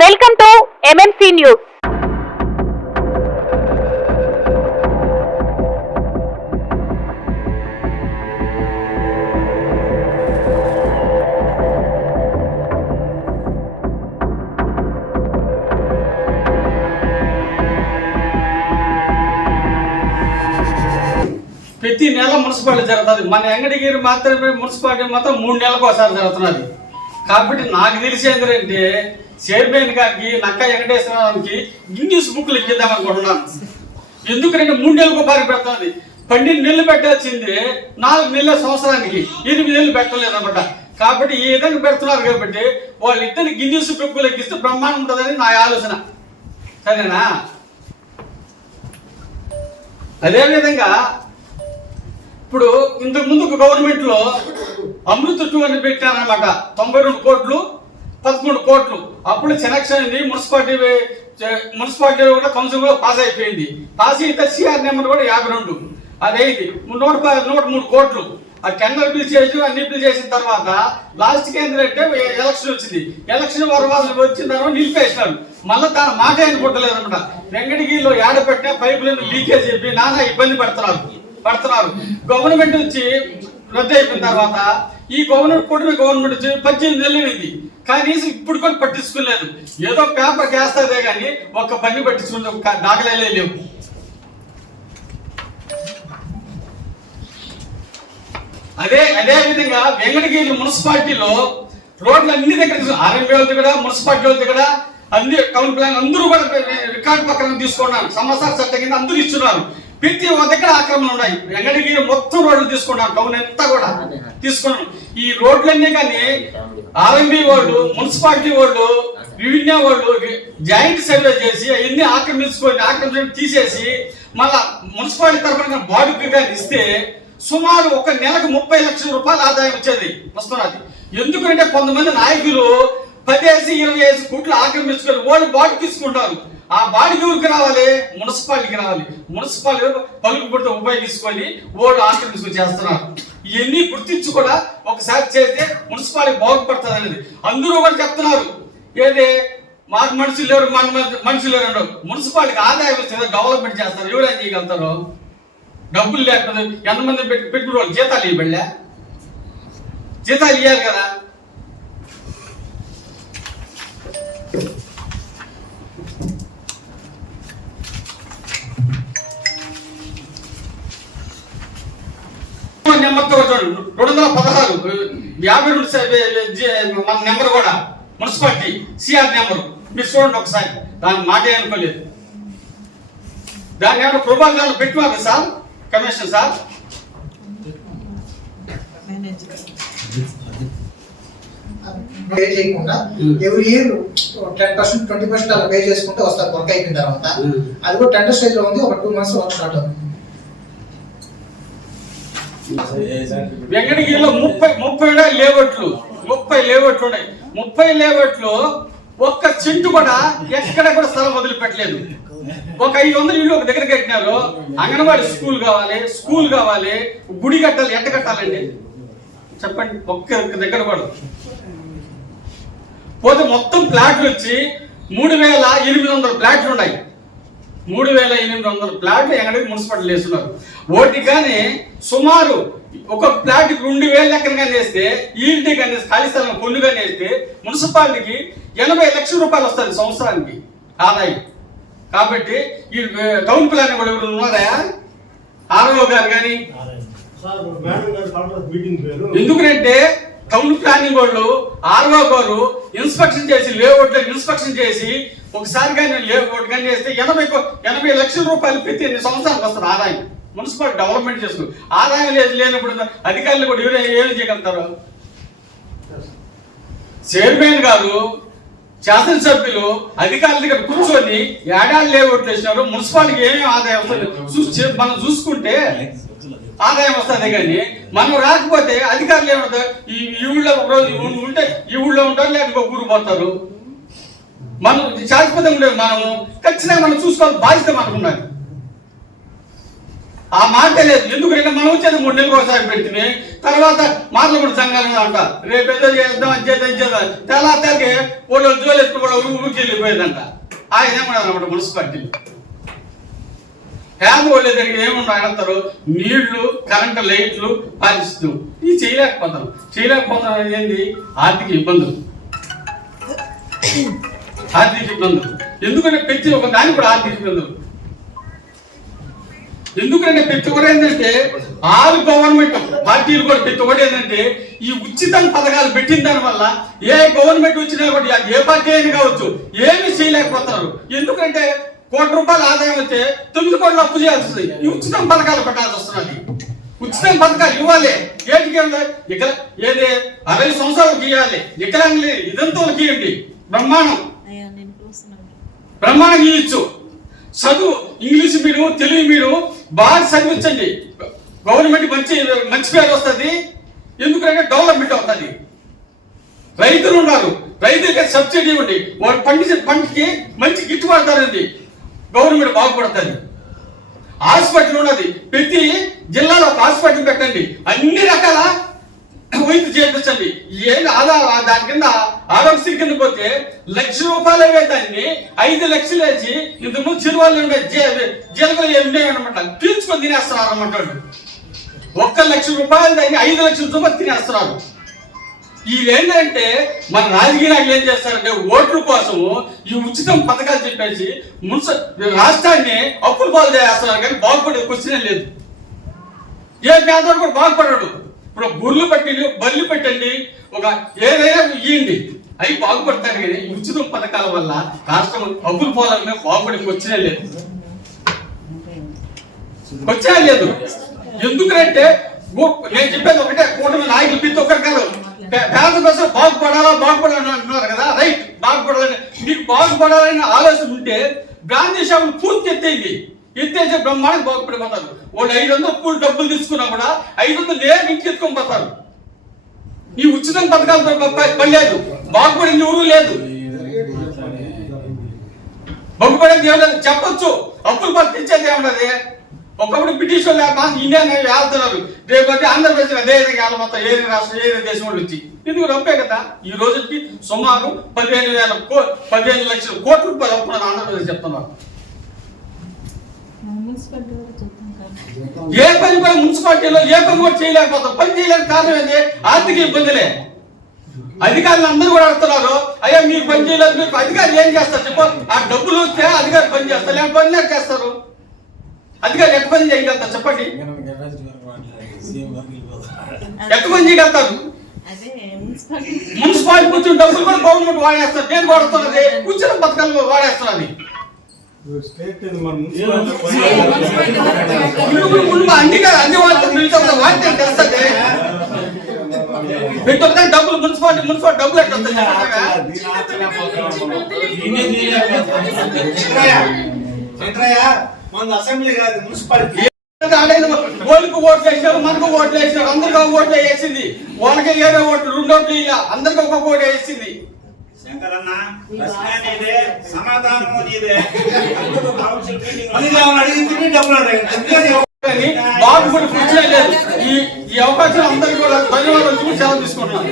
Welcome to MMC news. ప్రతి నెల municipality జరుగుతుంది. మన వెంకటగిరి మాత్రమే మున్సిపాలిటీ మాత్రం 3 నెలలకు ఒకసారి జరుగుతున్నది. కాబట్టి నాకు తెలిసి ఏంటంటే చైర్మన్ గారికి నక్క వెంకటేశ్వరరావుకి గిన్నీస్ బుక్లు ఇచ్చేద్దాం అనుకుంటున్నాను. ఎందుకంటే 3 నెలలకు బాగా పెడుతుంది. 12 నెలలు పెట్టాల్సింది 4 నెలల సంవత్సరానికి 8 నెలలు పెట్టలేదు అనమాట. కాబట్టి ఈ విధంగా పెడుతున్నారు కాబట్టి వాళ్ళిద్దరిని గిన్నీస్ బుక్లు ఎక్కిస్తే బ్రహ్మాండం ఉంటుందని నా ఆలోచన. సరేనా? అదేవిధంగా ఇప్పుడు ఇంతకు ముందు గవర్నమెంట్ లో అమృత 2 అని పెట్టారనమాట. 92 కోట్లు 11 కోట్లు. అప్పుడు సెలక్షన్ అయింది. మున్సిపాలిటీ కూడా కౌన్సిల్ కూడా పాస్ అయిపోయింది. పాస్ అయితే సిఆర్ నెంబర్ కూడా 52. అదైంది 103 కోట్లు. ఆ టెండర్ బిల్ చేసి అన్ని బిల్ చేసిన తర్వాత లాస్ట్కి ఏంటంటే ఎలక్షన్ వచ్చింది. ఎలక్షన్ వాళ్ళు వచ్చిన తర్వాత నిలిపేసినారు. మళ్ళీ తన మాట అనుకుంటలేదు అనమాట. వెంకటగిరిలో ఏడపెట్టిన పైపులను లీకేజ్ చెప్పి నానా ఇబ్బంది పడుతున్నారు. గవర్నమెంట్ వచ్చి రద్దు అయిపోయిన తర్వాత ఈ గవర్నమెంట్ వచ్చి 18 నెలలు అయింది. కనీసం ఇప్పుడు కూడా పట్టించుకోలేదు. ఏదో పేపర్ వేస్తాదే కానీ ఒక్క పని పట్టించుకునే దాఖలాలే లేవు. అదే విధంగా వెంకటగిరి మున్సిపాలిటీలో రోడ్లు అన్ని దగ్గర ఆర్ఎంపీ వాళ్ళ దగ్గర మున్సిపాలిటీ వాళ్ళ దగ్గర అన్ని టౌన్ ప్లాన్ అందరూ కూడా రికార్డు పక్కన తీసుకున్నారు. సమాచార చట్టం కింద అందరూ ఇస్తున్నారు. ప్రతి ఒక్క దగ్గర ఆక్రమణలు ఉన్నాయి. వెంకటగిరి మొత్తం రోడ్లు తీసుకున్నాను. టౌన్ అంతా కూడా తీసుకున్నాను. ఈ రోడ్లన్నీ కానీ ఆర్ఎంబీ వాళ్ళు మున్సిపాలిటీ వాళ్ళు రెవెన్యూ వాళ్ళు జాయింట్ సర్వే చేసి అవన్నీ ఆక్రమించి తీసేసి మళ్ళా మున్సిపాలిటీ తరఫున బాడీకి కానీ ఇస్తే సుమారు ఒక నెలకు 30 లక్షల రూపాయలు ఆదాయం వస్తున్నది. ఎందుకంటే కొంతమంది నాయకులు 10-20 కోట్లు ఆక్రమించుకొని వాళ్ళు బాడీ తీసుకుంటారు. ఆ బాడీకి ఊరికి రావాలి, మున్సిపాలిటీకి రావాలి. మున్సిపాలిటీ పలుకు పుడితే ఉపయోగించుకొని వాళ్ళు ఆక్రమించుకొని చేస్తున్నారు. ఇవన్నీ గుర్తించి కూడా ఒకసారి చేస్తే మున్సిపాలిటీ బాగుపడుతుంది అనేది అందరూ కూడా చెప్తున్నారు. ఏది మాకు మనుషులు లేరు, మనుషులు లేరు. మున్సిపాలిటీకి ఆదాయం వస్తుంది, డెవలప్మెంట్ చేస్తారు. ఎవరైనా చేయగలుగుతారు? డబ్బులు లేకపోతే ఎంతమంది పెట్టుకునే వాళ్ళు జీతాలు ఇవ్వబడలే? జీతాలు ఇవ్వాలి కదా. నెంబర్తో 216 52 మన నెంబర్ కూడా మున్సిపాలిటీ సిఆర్ నెంబర్ మీరు చూడండి ఒకసారి. దాని మాట అనుకోలేదు. దాన్ని ఏమైనా ప్రపోజల్ పెట్టుకోవాలి సార్, కమిషన్ సార్. పే చేయకుండా ఎవ్రీ ఇయర్ 10% 20% అలా పే చేసుకుంటే వస్తారు. వర్క్ అయిపోయిన తర్వాత అది కూడా టెండర్ స్టేజ్ లో ఉంది. ఒక 2 months వర్క్ స్టార్ట్ అవుతుంది. వెంకటగిరిలో 30 లేఅవుట్లు ఉన్నాయి. 30 లేఅవుట్లు ఒక్క చెట్టు కూడా ఎక్కడ కూడా స్థలం వదిలిపెట్టలేదు. ఒక 500 ఇళ్ళు ఒక దగ్గర కట్టినారు. అంగన్వాడీ స్కూల్ కావాలి, గుడి కట్టాలి. ఎట్ట కట్టాలండి చెప్పండి? ఒక్క దగ్గర కూడా పోతే మొత్తం ప్లాట్లు వచ్చి 3800 ప్లాట్లు ఉన్నాయి. 3800 ప్లాట్లు వెంకటగిరి మున్సిపాలిటీ వేస్తున్నారు. ఓటి కానీ సుమారు ఒక ప్లాట్ 2000 లెక్కన కానీ వేస్తే ఈల్టీ కానీ ఖాళీ స్థలం కొన్ను కానీ వేస్తే మున్సిపాలిటీకి 80 లక్షల రూపాయలు వస్తుంది సంవత్సరానికి ఆదాయం. కాబట్టి ఈ టౌన్ ప్లాన్ కూడా ఎవరు ఉన్నారా? ఆర్ఓ గారు కానీ. ఎందుకంటే టౌన్ ప్లానింగ్ వాళ్ళు ఆర్ఓ గారు ఇన్స్పెక్షన్ చేసి ఇన్స్పెక్షన్ చేసి ఒకసారి కానీ లేఅవుట్ కానీ చేస్తే 80 లక్షల రూపాయలు ప్రతి సంవత్సరానికి వస్తారు ఆదాయం. మున్సిపాలిటీ డెవలప్మెంట్ చేస్తారు. ఆదాయం లేనప్పుడు అధికారులు కూడా ఏమి చేయగలుగుతారు? చైర్మన్ గారు శాసనసభ్యులు అధికారుల దగ్గర కూర్చొని ఏడాది లేఅవుట్లు వేసినారు. మున్సిపాలిటీకి ఏమేమి ఆదాయం వస్తుంది మనం చూసుకుంటే ఆదాయం వస్తుంది. కానీ మనం రాకపోతే అధికారులు ఏమంటారు? ఈ ఊళ్ళో ఒక రోజు ఉంటే ఈ ఊళ్ళో ఉంటారు, లేకపోతే ఇంకో ఊరు పోతారు. మనం శాశ్వతంగా ఉండేది మనము ఖచ్చితంగా మనం చూసుకోవాలి. బాధ్యత మనకు ఉన్నది. ఆ మాట లేదు. ఎందుకంటే మనం వచ్చేది 3 నెలలకు ఒకసారి పెడితే తర్వాత మార్లు కూడా సంఘాలు అంట రేపు ఏదో చేద్దాం అది చేద్దాం తెల్లారికి వాళ్ళు జోలు ఎత్తుకు కూడా ఊరికి వెళ్ళిపోయేదంట. ఆయన ఏమన్నారు అన్నమాట మున్సిపాలిటీలు పేద వాళ్ళ దగ్గర ఏముండవు అంటారు, నీళ్లు కరెంటు లైట్లు పాలిస్తూ ఇది చేయలేకపోతాం ఏంది ఆర్థిక ఇబ్బందులు. ఎందుకంటే ప్రతి ఒక్క దానికి కూడా ఆర్థిక ఇబ్బందులు. ఎందుకంటే ప్రతి ఒక్కరు ఏంటంటే ఆరు గవర్నమెంట్ పార్టీలు కూడా ప్రతి ఒక్కటి ఏంటంటే ఈ ఉచిత పథకాలు పెట్టిన దాని వల్ల ఏ గవర్నమెంట్ వచ్చినా కూడా ఏ పార్టీ అయినా కావచ్చు ఏమీ చేయలేకపోతున్నారు. ఎందుకంటే ₹1 ఆదాయం వస్తే 9 కోట్లు అప్పు చేయాల్సి వస్తుంది. ఈ ఉచిత పథకాలు పెట్టాల్సి వస్తున్నది. ఉచిత పథకాలు ఇవ్వాలి. ఏటికి ఇక్కడ ఏది 60 సంవత్సరాలకు ఇవ్వాలి. వికలాంగులు ఇదంతా ఇవ్వండి. బ్రహ్మాండంగా ఇవ్వచ్చు. చదువు ఇంగ్లీష్ మీడియం తెలుగు మీడియం బాగా చదివించండి. గవర్నమెంట్ మంచి పేరు వస్తుంది. ఎందుకంటే డెవలప్మెంట్ అవుతుంది. రైతులు ఉన్నారు, రైతులకి సబ్సిడీ ఇవ్వండి. వాళ్ళు పండించిన పంటకి మంచి గిట్టుబాటు ధర ఉంది. గవర్నమెంట్ బాగుపడుతుంది. హాస్పిటల్ ఉన్నది. ప్రతి జిల్లాలో ఒక హాస్పిటల్ పెట్టండి. అన్ని రకాల వైద్యం చేయించండి. ఏం దాని కింద ఆరోగ్యశ్రీ కింద పోతే ₹1,00,000 దాన్ని 5 లక్షలు వేసి ఇంతకుముందు చిరువాళ్ళు ఉండే జీలకలు ఉండేవన్నమాట పీల్చుకొని తినేస్తున్నారు అన్నమాట. ₹1,00,000 దాన్ని 5 లక్షల రూపాయలు తినేస్తున్నారు. ఏంటంటే మన రాజకీయ నాయకులు ఏం చేస్తారంటే ఓట్ల కోసము ఈ ఉచితం పథకాలు చెప్పేసి రాష్ట్రాన్ని అప్పులు పాలు చేస్తున్నారు. కానీ బాగుపడే క్వశ్చనే లేదు. ఏ పేదవాడు కూడా బాగుపడాడు. ఇప్పుడు బళ్ళు పెట్టండి, ఒక ఏదైనా ఇవ్వండి, అవి బాగుపడతారు. కానీ ఉచిత పథకాల వల్ల రాష్ట్రం అప్పులు పోవాలనే బాగుపడే క్వశ్చనే లేదు. ఎందుకంటే నేను చెప్పేది ఒకటే, కూటమి నాయకులు ప్రతి ఒక్కరు కాదు పేద ప్రజలు బాగుపడాలని అంటున్నారు కదా. రైట్, బాగుపడాలని మీకు బాగుపడాలని ఆలోచన ఉంటే గాంధీ షాపులు పూర్తి ఎత్తేసి బ్రహ్మాండంగా బాగుపడిపోతారు. వాళ్ళు 500 డబ్బులు తీసుకున్నా కూడా 500 లేదు ఇంటికి ఎత్తుకొని పోతారు. ఈ ఉచిత పథకాలతో పడలేదు, బాగుపడింది ఎవరు లేదు. బాగుపడేది ఏమలేదు చెప్పొచ్చు. అప్పులు పట్టించేది ఏమన్నది. ఒకప్పుడు బ్రిటిష్ వాళ్ళు ఇండియా వెళ్తున్నారు. రేపు ఆంధ్రప్రదేశ్ అదే విధంగా మొత్తం ఏ రాష్ట్రం ఏ దేశం వాళ్ళు వచ్చి ఎందుకు రప్పే కదా. ఈ రోజుకి సుమారు 15 లక్షల కోట్ల రూపాయలు అప్పుడు ఆంధ్రప్రదేశ్ చెప్తున్నారు. ఏ పని కూడా మున్సిపాలిటీలో ఏ పని కూడా చేయలేకపోతాం. పని చేయలేని కారణం ఏంటి? ఆర్థిక ఇబ్బందులే. అధికారులు అందరూ కూడా అడుగుతున్నారు, అయ్యా మీరు పని చేయలేదు, మీకు అధికారులు ఏం చేస్తారు చెప్పు. ఆ డబ్బులు వస్తే అధికారులు పని చేస్తారు, లేని పని లేక చేస్తారు. అధికారులు ఎంత పని చేయగలుగుతారు చెప్పండి? ఎంత పని చేయగలుగుతారు? మున్సిపాలిటీ కూర్చుని డబ్బులు కూడా గవర్నమెంట్ వాడేస్తారు. నేను వాడుతున్నది కూర్చున్న పథకాలు వాడేస్తున్నది. డబ్బులు మున్సిపాలిటీ డబ్బులు ఎట్లా అసెంబ్లీ కాదు మున్సిపాలిటీ. వాళ్ళకి ఓట్లు వేసినారు, మనకు ఓట్లు వేసినారు, అందరికీ ఒక ఓట్లు వేసింది. వాళ్ళకి ఏదో ఓట్లు 2 ఓట్లు ఇలా అందరికీ ఒక ఓటు వేసింది. శంకరన్న సమాధానం బాగుపడి కూర్చోలేదు. ఈ అవకాశం అందరికీ కూడా ధన్యవాదాలు చూసి సెలవు తీసుకుంటున్నాను.